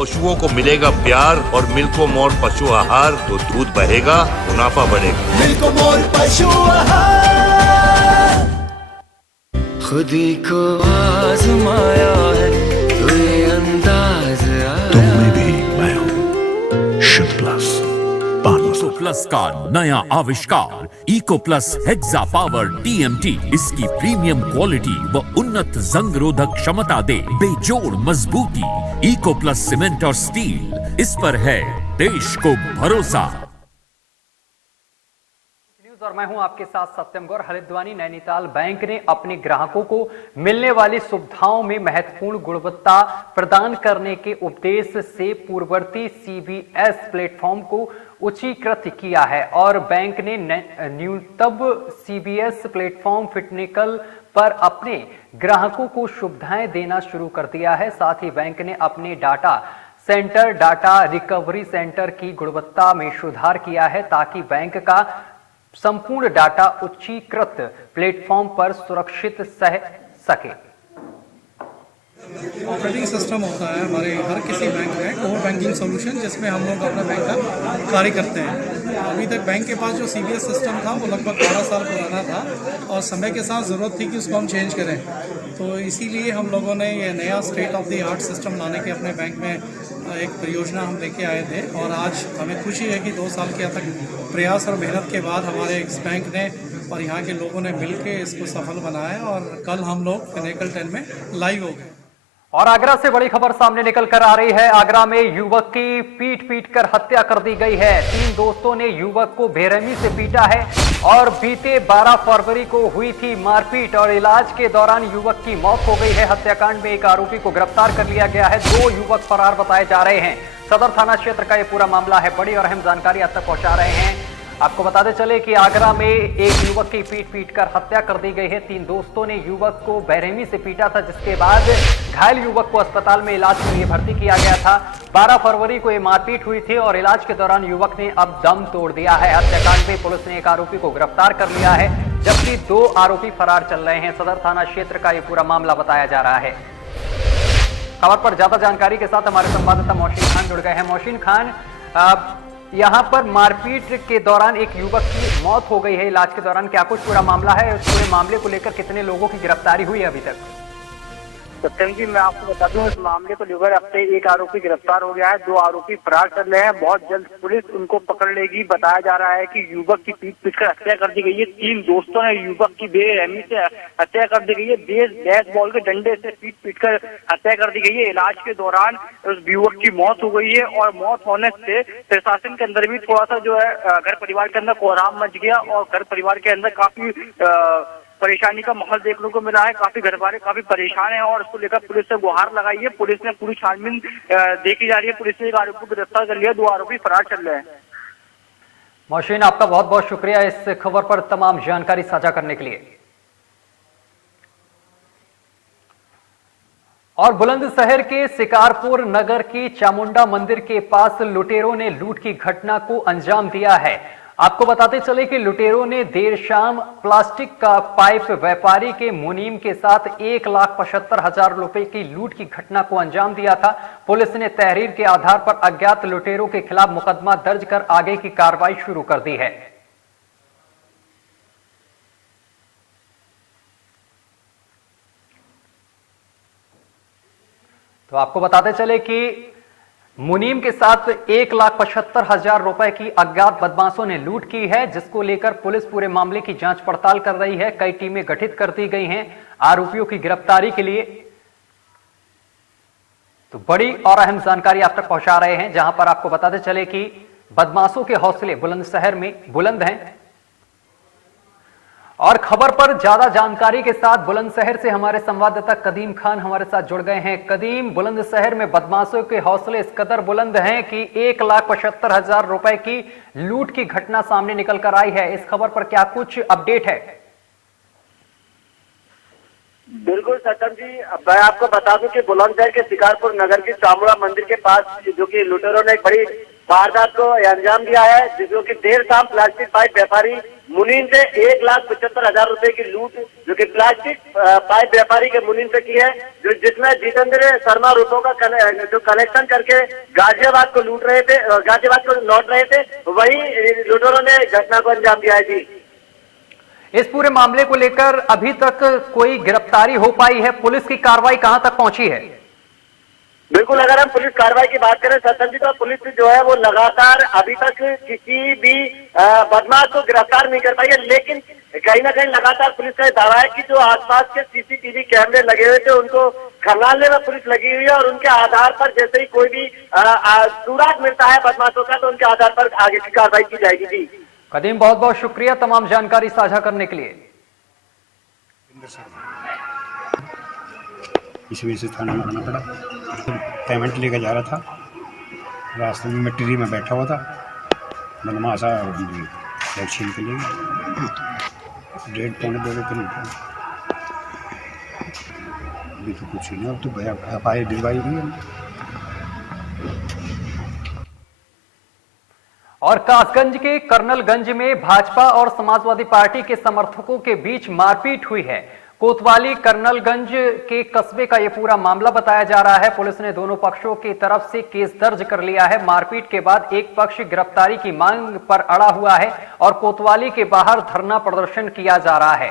पशुओं को मिलेगा प्यार और मिल्को मोर पशु आहार तो दूध बहेगा, मुनाफा बढ़ेगा। मिल्को मोर पशु आहार। खुदी को आजमाया है तो ये अंदाज आया। तुम में भी मैं हूं शुद्ध प्लस इको प्लस का नया आविष्कार eco plus hexa power TMT इसकी प्रीमियम क्वालिटी व उन्नत जंग रोधक क्षमता दे बेजोड़ मजबूती। इको प्लस सीमेंट और स्टील, इस पर है देश को भरोसा। और मैं हूं आपके साथ सत्यम गौर। हरिद्वानी नैनीताल बैंक ने अपने ग्राहकों को मिलने वाली सुविधाओं में महत्वपूर्ण गुणवत्ता प्रदान करने के उद्देश्य से पूर्ववर्ती CBS प्लेटफॉर्म को उच्चीकृत किया है और बैंक ने न्यूनतम CBS प्लेटफॉर्म फिटनेकल पर अपने ग्राहकों को सुविधाएं देना शुरू कर दिया है। साथ ही बैंक ने अपने data centre, data recovery centre की गुणवत्ता में सुधार किया है ताकि बैंक का संपूर्ण डाटा उच्चीकृत प्लेटफॉर्म पर सुरक्षित सह सके। ऑपरेटिंग सिस्टम होता है हमारे हर किसी बैंक में कोर बैंकिंग सॉल्यूशन, जिसमें हम लोग अपना बैंक का कार्य करते हैं। अभी तक बैंक के पास जो CBS सिस्टम था वो लगभग 12 साल पुराना था और समय के साथ ज़रूरत थी कि उसको हम चेंज करें। तो इसीलिए हम लोगों ने ये नया state of the art system लाने के अपने बैंक में एक परियोजना हम लेके आए थे और आज हमें खुशी है कि 2 साल के तक प्रयास और मेहनत के बाद हमारे इस बैंक ने और यहाँ के लोगों ने मिलकर इसको सफल बनाया और कल हम लोग फिनेकल 10 में लाइव हो गए। और आगरा से बड़ी खबर सामने निकल कर आ रही है। आगरा में युवक की पीट कर हत्या कर दी गई है। 3 दोस्तों ने युवक को बेरहमी से पीटा है और बीते 12 फरवरी को हुई थी मारपीट और इलाज के दौरान युवक की मौत हो गई है। हत्याकांड में एक आरोपी को गिरफ्तार कर लिया गया है। 2 युवक फरार बताए जा रहे हैं। सदर थाना क्षेत्र का यह पूरा मामला है। बड़ी और अहम जानकारी आप तक पहुंचा रहे हैं। आपको बताते चले कि आगरा में एक युवक की पीट कर हत्या कर दी गई है। 3 दोस्तों ने युवक को बेरहमी से पीटा था, जिसके बाद घायल युवक को अस्पताल में इलाज के लिए भर्ती किया गया था। 12 फरवरी को यह मारपीट हुई थी और इलाज के दौरान युवक ने अब दम तोड़ दिया है। हत्याकांड में पुलिस ने एक आरोपी को गिरफ्तार कर लिया है, जबकि 2 आरोपी फरार चल रहे हैं। सदर थाना क्षेत्र का यह पूरा मामला बताया जा रहा है। खबर पर ज्यादा जानकारी के साथ हमारे संवाददाता मोहसिन खान जुड़ गए हैं। मोहसिन खान, यहाँ पर मारपीट के दौरान एक युवक की मौत हो गई है इलाज के दौरान, क्या कुछ पूरा मामला है? इस पूरे मामले को लेकर कितने लोगों की गिरफ्तारी हुई है अभी तक? सत्यम जी, मैं आपको बता दूं, इस मामले को लेकर अब से एक आरोपी गिरफ्तार हो गया है। 2 आरोपी फरार चल रहे हैं। बहुत जल्द पुलिस उनको पकड़ लेगी। बताया जा रहा है कि युवक की पीट कर हत्या कर दी गई है। 3 दोस्तों ने युवक की बेरहमी से हत्या कर दी गई है। बेसबॉल के डंडे से पीट कर हत्या कर दी गई है। इलाज के दौरान उस युवक की मौत हो गई है और मौत होने से प्रशासन के अंदर भी थोड़ा सा जो है घर परिवार के अंदर कोहराम मच गया और घर परिवार के अंदर काफी परेशानी का माहौल देखने को मिला है। काफी घर वाले काफी परेशान हैं और इसको लेकर पुलिस से गुहार लगाई है। पुलिस ने पूरी छानबीन देखी जा रही है। पुलिस ने एक आरोपी को गिरफ्तार कर लिया। 2 आरोपी फरार चल रहे हैं। मोहसिन, आपका बहुत बहुत शुक्रिया इस खबर पर तमाम जानकारी साझा करने के लिए। और बुलंदशहर के शिकारपुर नगर की चामुंडा मंदिर के पास लुटेरों ने लूट की घटना को अंजाम दिया है। आपको बताते चले कि लुटेरों ने देर शाम प्लास्टिक का पाइप व्यापारी के मुनीम के साथ 1,75,000 रुपए की लूट की घटना को अंजाम दिया था। पुलिस ने तहरीर के आधार पर अज्ञात लुटेरों के खिलाफ मुकदमा दर्ज कर आगे की कार्रवाई शुरू कर दी है। तो आपको बताते चले कि मुनीम के साथ 1,75,000 रुपए की अज्ञात बदमाशों ने लूट की है, जिसको लेकर पुलिस पूरे मामले की जांच पड़ताल कर रही है। कई टीमें गठित कर दी गई हैं आरोपियों की गिरफ्तारी के लिए। तो बड़ी और अहम जानकारी आप तक पहुंचा रहे हैं, जहां पर आपको बताते चले कि बदमाशों के हौसले बुलंदशहर में बुलंद हैं। और खबर पर ज्यादा जानकारी के साथ बुलंदशहर से हमारे संवाददाता कदीम खान हमारे साथ जुड़ गए हैं। कदीम, बुलंदशहर में बदमाशों के हौसले इस कदर बुलंद हैं कि 1,75,000 रुपए की लूट की घटना सामने निकल कर आई है। इस खबर पर क्या कुछ अपडेट है? बिल्कुल सत्यम जी, मैं आपको बता दूं कि बुलंदशहर के शिकारपुर नगर की चामुंडा मंदिर के पास जो कि लुटेरों ने एक बड़ी वारदात को अंजाम दिया है, जो कि देर शाम प्लास्टिक पाइप व्यापारी मुनीम से 1,75,000 रुपए की लूट जो कि प्लास्टिक पाइप व्यापारी के मुनीम से की है, जो जिसमें जितेंद्र शर्मा रुपयों का जो कलेक्शन करके गाजियाबाद को लूट रहे थे, गाजियाबाद को लौट रहे थे, वही लुटेरों ने घटना को अंजाम दिया है। जी, इस पूरे मामले को लेकर अभी तक कोई गिरफ्तारी हो पाई है? पुलिस की कार्रवाई कहां तक पहुंची है? बिल्कुल, अगर हम पुलिस कार्रवाई की बात करें सत्यम जी, तो पुलिस जो है वो लगातार अभी तक किसी भी बदमाश को गिरफ्तार नहीं कर पाई है, लेकिन कहीं ना कहीं लगातार पुलिस का दावा है कि जो आसपास के सीसीटीवी कैमरे लगे हुए थे उनको खंगालने में पुलिस लगी हुई है, और उनके आधार पर जैसे ही कोई भी सुराग मिलता है बदमाशों का, तो उनके आधार पर आगे की कार्रवाई की जाएगी। जी कदीम, बहुत बहुत शुक्रिया तमाम जानकारी साझा करने के लिए। इस वजह से थाने में आना पड़ा। तो पेमेंट लेकर जा रहा था, रास्ते में मैं ट्री में बैठा हुआ था, बदमाश आया और बैग छीन के ले गया। 1.5-2 के करीब अभी तो कुछ नहीं, अब तो FIR दिलवाई गई है। और कासगंज के कर्नलगंज में भाजपा और समाजवादी पार्टी के समर्थकों के बीच मारपीट हुई है। कोतवाली कर्नलगंज के कस्बे का यह पूरा मामला बताया जा रहा है। पुलिस ने दोनों पक्षों की तरफ से केस दर्ज कर लिया है। मारपीट के बाद एक पक्ष गिरफ्तारी की मांग पर अड़ा हुआ है और कोतवाली के बाहर धरना प्रदर्शन किया जा रहा है।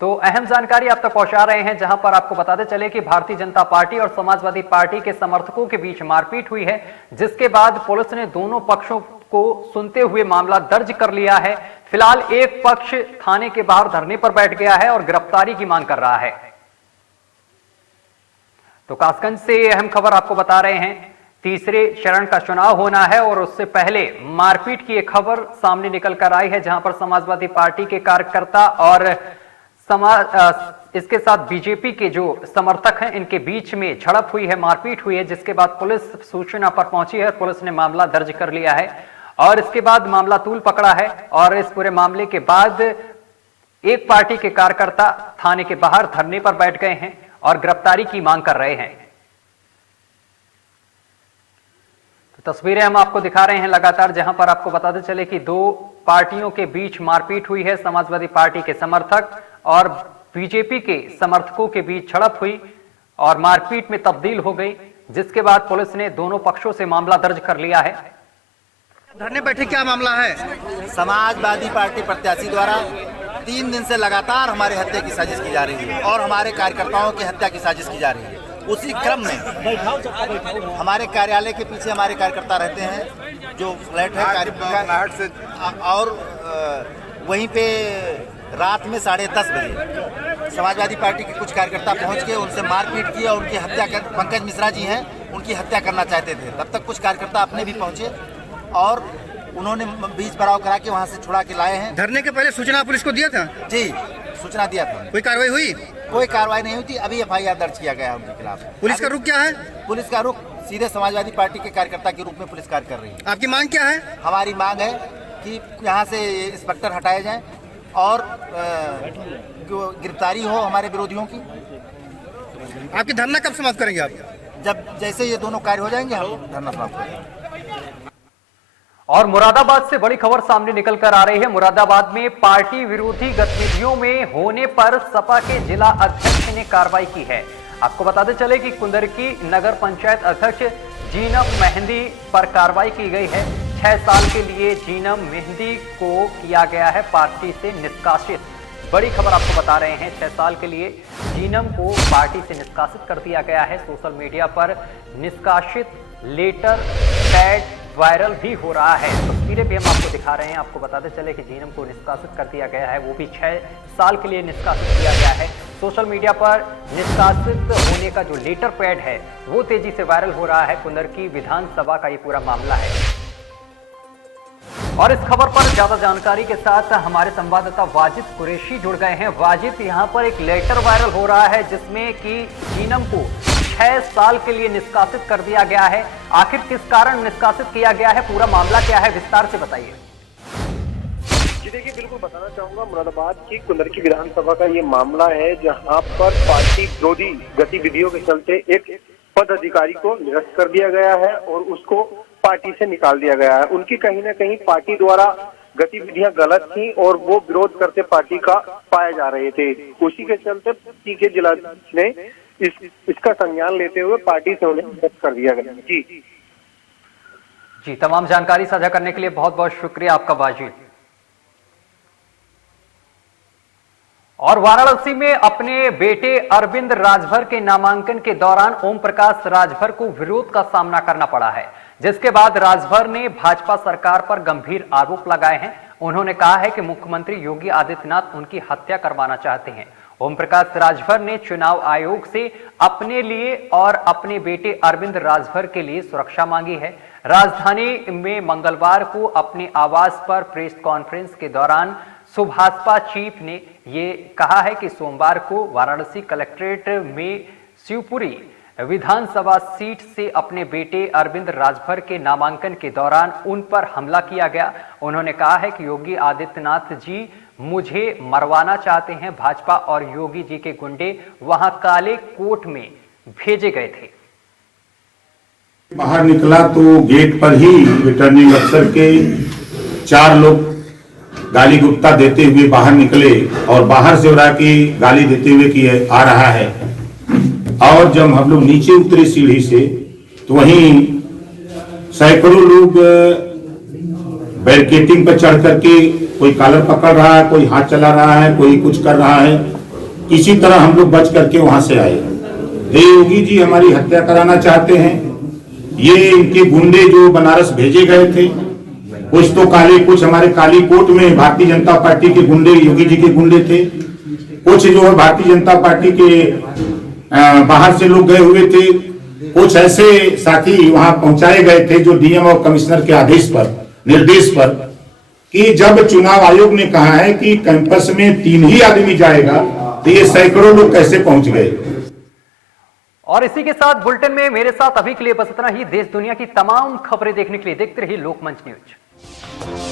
तो अहम जानकारी आप तक पहुंचा रहे हैं, जहां पर आपको बताते चले कि भारतीय जनता पार्टी और समाजवादी पार्टी के समर्थकों के बीच मारपीट हुई है, जिसके बाद पुलिस ने दोनों पक्षों को सुनते हुए मामला दर्ज कर लिया है। फिलहाल एक पक्ष थाने के बाहर धरने पर बैठ गया है और गिरफ्तारी की मांग कर रहा है। तो कासगंज से अहम खबर आपको बता रहे हैं, तीसरे चरण का चुनाव होना है और उससे पहले मारपीट की एक खबर सामने निकल कर आई है, जहां पर समाजवादी पार्टी के कार्यकर्ता और इसके साथ बीजेपी के जो समर्थक हैं, इनके बीच में झड़प हुई है, मारपीट हुई है, जिसके बाद पुलिस सूचना पर पहुंची है। पुलिस ने मामला दर्ज कर लिया है और इसके बाद मामला तूल पकड़ा है। और इस पूरे मामले के बाद एक पार्टी के कार्यकर्ता थाने के बाहर धरने पर बैठ गए हैं और गिरफ्तारी की मांग कर रहे हैं। तो तस्वीरें हम आपको दिखा रहे हैं लगातार, जहां पर आपको बताते चले कि दो पार्टियों के बीच मारपीट हुई है। समाजवादी पार्टी के समर्थक और बीजेपी के समर्थकों के बीच झड़प हुई और मारपीट में तब्दील हो गई, जिसके बाद पुलिस ने दोनों पक्षों से मामला दर्ज कर लिया है। धरने बैठे क्या मामला है? समाजवादी पार्टी प्रत्याशी द्वारा 3 दिन से लगातार हमारे हत्या की साजिश की जा रही है और हमारे कार्यकर्ताओं की हत्या की साजिश की जा रही है। उसी क्रम में हमारे कार्यालय के पीछे हमारे कार्यकर्ता रहते हैं, जो फ्लैट है कार्यकर्ता, और वहीं पे रात में 10:30 बजे समाजवादी पार्टी के कुछ कार्यकर्ता पहुंच के उनसे मारपीट की और उनकी हत्या कर, पंकज मिश्रा जी हैं, उनकी हत्या करना चाहते थे। तब तक कुछ कार्यकर्ता अपने भी पहुंचे और उन्होंने बीच बराव करा के वहां से छुड़ा के लाए हैं। धरने के पहले सूचना पुलिस को दिया था? जी, सूचना दिया था। कोई कार्रवाई हुई? कोई कार्रवाई नहीं हुई थी। अभी FIR दर्ज किया गया है उनके खिलाफ। पुलिस का रुख क्या है? पुलिस का रुख सीधे समाजवादी पार्टी के कार्यकर्ता के रूप में पुलिस कार्य कर रही है। आपकी मांग क्या है? हमारी मांग है कि यहाँ से इंस्पेक्टर हटाए जाएं और गिरफ्तारी हो हमारे विरोधियों की। आपकी धरना कब समाप्त करेंगे आप? जब जैसे ये दोनों कार्य हो जाएंगे हम धरना समाप्त करेंगे। और मुरादाबाद से बड़ी खबर सामने निकल कर आ रही है। मुरादाबाद में पार्टी विरोधी गतिविधियों में होने पर सपा के जिला अध्यक्ष ने कार्रवाई की है। आपको बताते चले कि कुंदरकी नगर पंचायत अध्यक्ष जीनम मेहंदी पर कार्रवाई की गई है। 6 साल के लिए जीनम मेहंदी को किया गया है पार्टी से निष्कासित। बड़ी खबर आपको बता रहे हैं, 6 साल के लिए जीनम को पार्टी से निष्कासित कर दिया गया है। सोशल मीडिया पर निष्कासित लेटर पैड वायरल भी हो रहा है। तस्वीरें भी हम आपको दिखा रहे हैं। आपको बताते चले कि जीनम को निष्कासित कर दिया गया है, वो भी 6 साल के लिए निष्कासित किया गया है। सोशल मीडिया पर निष्कासित होने का जो लेटर पैड है वो तेजी से वायरल हो रहा है। कुंदरकी विधानसभा का ये पूरा मामला है। और इस खबर पर ज्यादा जानकारी के साथ हमारे संवाददाता वाजिद कुरैशी जुड़ गए हैं। वाजिद, यहाँ पर एक लेटर वायरल हो रहा है जिसमें कि जीनम को 6 साल के लिए निष्कासित कर दिया गया है। आखिर किस कारण निष्कासित किया गया है, पूरा मामला क्या है, विस्तार से बताइए। जी देखिए, बिल्कुल बताना चाहूंगा, मुरादाबाद की कुंदरकी विधानसभा का ये मामला है, जहां पर पार्टी विरोधी गतिविधियों के चलते एक पद अधिकारी को निरस्त कर दिया गया है और उसको पार्टी से निकाल दिया गया है। उनकी कहीं ना कहीं पार्टी द्वारा गतिविधियां गलत थी और वो विरोध करते पार्टी का पाए जा रहे थे। उसी के चलते पार्टी के जिलाध्यक्ष ने इसका संज्ञान लेते हुए पार्टी से उन्हें मुक्त कर दिया गया। जी, तमाम जानकारी साझा करने के लिए बहुत बहुत शुक्रिया आपका वाजिद। और वाराणसी में अपने बेटे अरविंद राजभर के नामांकन के दौरान ओम प्रकाश राजभर को विरोध का सामना करना पड़ा है, जिसके बाद राजभर ने भाजपा सरकार पर गंभीर आरोप लगाए हैं। उन्होंने कहा है कि मुख्यमंत्री योगी आदित्यनाथ उनकी हत्या करवाना चाहते हैं। ओम प्रकाश राजभर ने चुनाव आयोग से अपने लिए और अपने बेटे अरविंद राजभर के लिए सुरक्षा मांगी है। राजधानी में मंगलवार को अपने आवास पर प्रेस कॉन्फ्रेंस के दौरान सुभाषपा चीफ ने ये कहा है कि सोमवार को वाराणसी कलेक्ट्रेट में शिवपुरी विधानसभा सीट से अपने बेटे अरविंद राजभर के नामांकन के दौरान उन पर हमला किया गया। उन्होंने कहा है कि योगी आदित्यनाथ जी मुझे मरवाना चाहते हैं। भाजपा और योगी जी के गुंडे वहां काले कोट में भेजे गए थे। बाहर निकला तो गेट पर ही रिटर्निंग अफसर के 4 लोग गाली गुप्ता देते हुए बाहर निकले और बाहर से उड़ा के गाली देते हुए कि आ रहा है। और जब हम लोग नीचे उतरे सीढ़ी से तो वहीं सैकड़ों लोग बैरिकेटिंग पर चढ़ करके कोई कॉलर पकड़ रहा है, कोई हाथ चला रहा है, कोई कुछ कर रहा है। इसी तरह हम लोग बच करके वहां से आए। योगी जी हमारी हत्या कराना चाहते हैं। ये इनके गुंडे जो बनारस भेजे गए थे, कुछ तो काले, कुछ हमारे काली कोट में भारतीय जनता पार्टी के गुंडे, योगी जी के गुंडे थे। कुछ जो है भारतीय जनता पार्टी के बाहर से लोग गए हुए थे। कुछ ऐसे साथी वहां पहुंचाए गए थे जो डीएम और कमिश्नर के आदेश पर, निर्देश पर, कि जब चुनाव आयोग ने कहा है कि कैंपस में 3 ही आदमी जाएगा तो ये सैकड़ों लोग कैसे पहुंच गए। और इसी के साथ बुलेटिन में मेरे साथ अभी के लिए बस इतना ही। देश दुनिया की तमाम खबरें देखने के लिए देखते रहिए लोकमंच न्यूज।